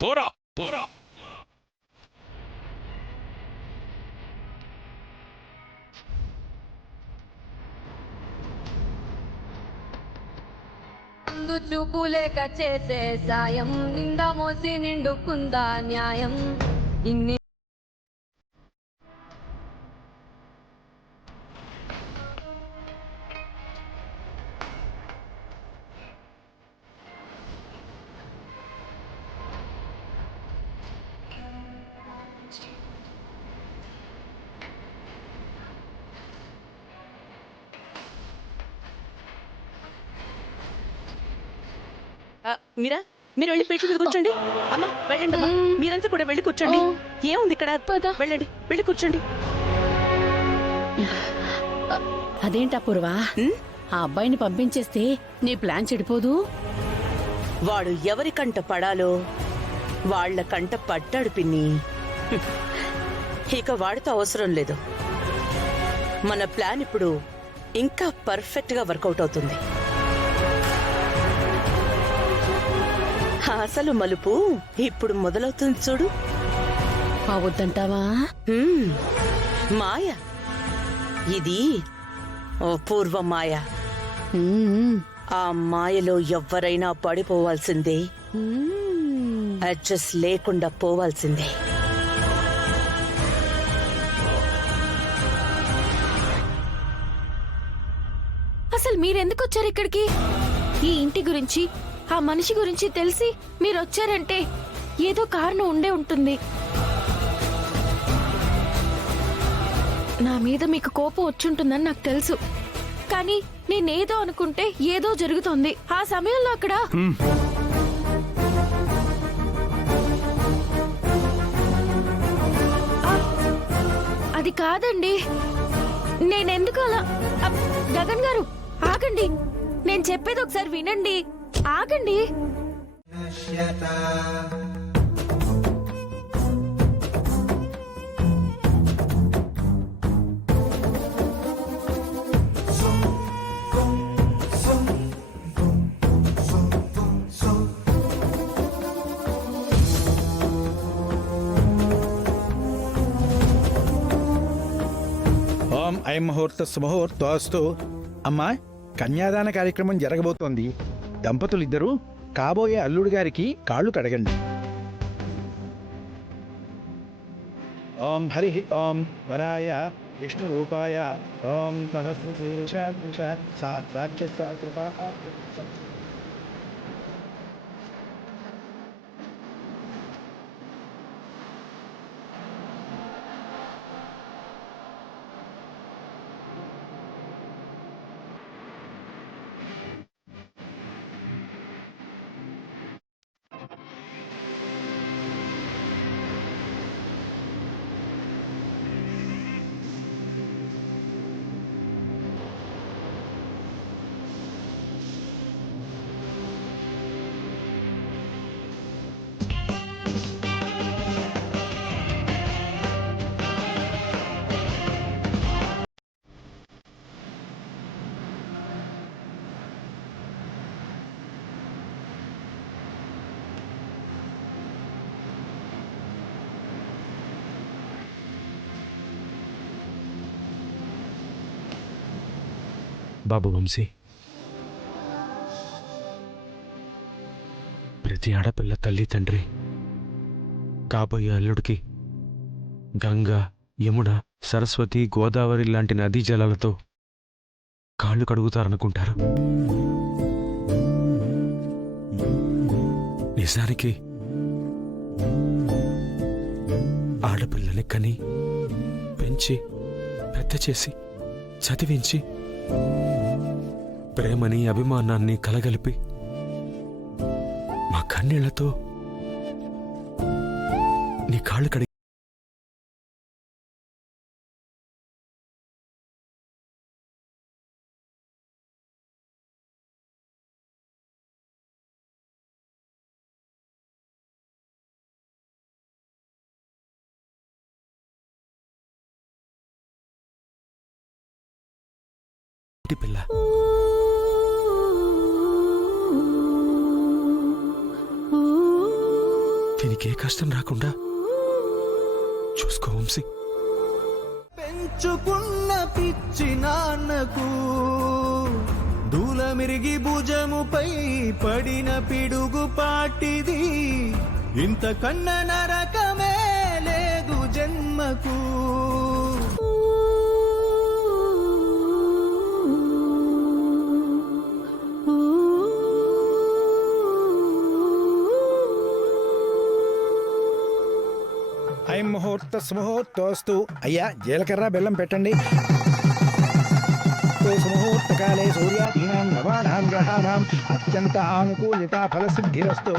పోరా పోరా. చూపు లేక చేసే సాయం నిండా మోసి నిండుకుందా న్యాయం ఇన్ని మీరా మీరు వెళ్ళి పెట్టి మీద కూర్చోండి. అమ్మా వెళ్ళండి అమ్మా, మీరంతా కూడా వెళ్ళి కూర్చోండి. ఏముంది ఇక్కడ, వెళ్ళండి వెళ్ళి కూర్చోండి. అదేంటా పూర్వా, ఆ అబ్బాయిని పంపించేస్తే నీ ప్లాన్ చెడిపోదు? వాడు ఎవరి కంట పడాలో వాళ్ళ కంట పడ్డాడు పిన్ని. ఇక వాడితో అవసరం లేదు. మన ప్లాన్ ఇప్పుడు ఇంకా పర్ఫెక్ట్ గా వర్కౌట్ అవుతుంది. అసలు మలుపు ఇప్పుడు మొదలవుతుంది చూడు. అవద్దంటావా? మాయ ఇది, పూర్వ మాయ. ఆ మాయలో ఎవ్వరైనా పడిపోవాల్సిందే, అడ్జస్ట్ లేకుండా పోవాల్సిందే. అసలు మీరెందుకు వచ్చారు ఇక్కడికి? ఈ ఇంటి గురించి, ఆ మనిషి గురించి తెలిసి మీరు వచ్చారంటే ఏదో కారణం ఉండే ఉంటుంది. నా మీద మీకు కోపం వచ్చుంటుందని నాకు తెలుసు, కానీ నేనేదో అనుకుంటే ఏదో జరుగుతోంది. ఆ సమయంలో అక్కడ అది కాదండి. నేనెందుకు అలా గగన్ గారు ఆగండి, నేను చెప్పేది ఒకసారి వినండి. ఆగండి. ఓం ఐం ముహూర్త సుముహూర్తోస్తు. అమ్మా, కన్యాదాన కార్యక్రమం జరగబోతోంది. దంపతులిద్దరూ కాబోయే అల్లుడు గారికి కాళ్ళు కడగండి. ఓం హరి ఓం వరాయ విష్ణు రూపాయ ఓం బాబు వంశీ, ప్రతి ఆడపిల్ల తల్లి తండ్రి కాబోయే అల్లుడికి గంగా, యమున, సరస్వతి, గోదావరి లాంటి నదీ జలాలతో కాళ్ళు కడుగుతారనుకుంటారు. నిజానికి ఆడపిల్లని కని పెంచి పెద్ద చేసి చదివించి ప్రేమని అభిమానాన్ని కలగలిపి మా కన్నీళ్లతో నీ కాళ్ళు కడిగి పిల్ల దీనికి నీకే కష్టం రాకుండా చూసుకో వంశీ. పెంచుకున్న పిచ్చి నాన్నకు దూలమిరిగి భుజముపై పడిన పిడుగు పాటిది, ఇంతకన్న నరకమే లేదు జన్మకు. ఐం ముహూర్త సుముహూర్తోస్తు. అయ్యా జీలకర్ర బెల్లం పెట్టండి. సుముహూర్తకాలే సూర్యాదీనాం నవానాం గ్రహాణాం అత్యంత ఆనుకూలిత ఫలసిద్ధిరస్తు.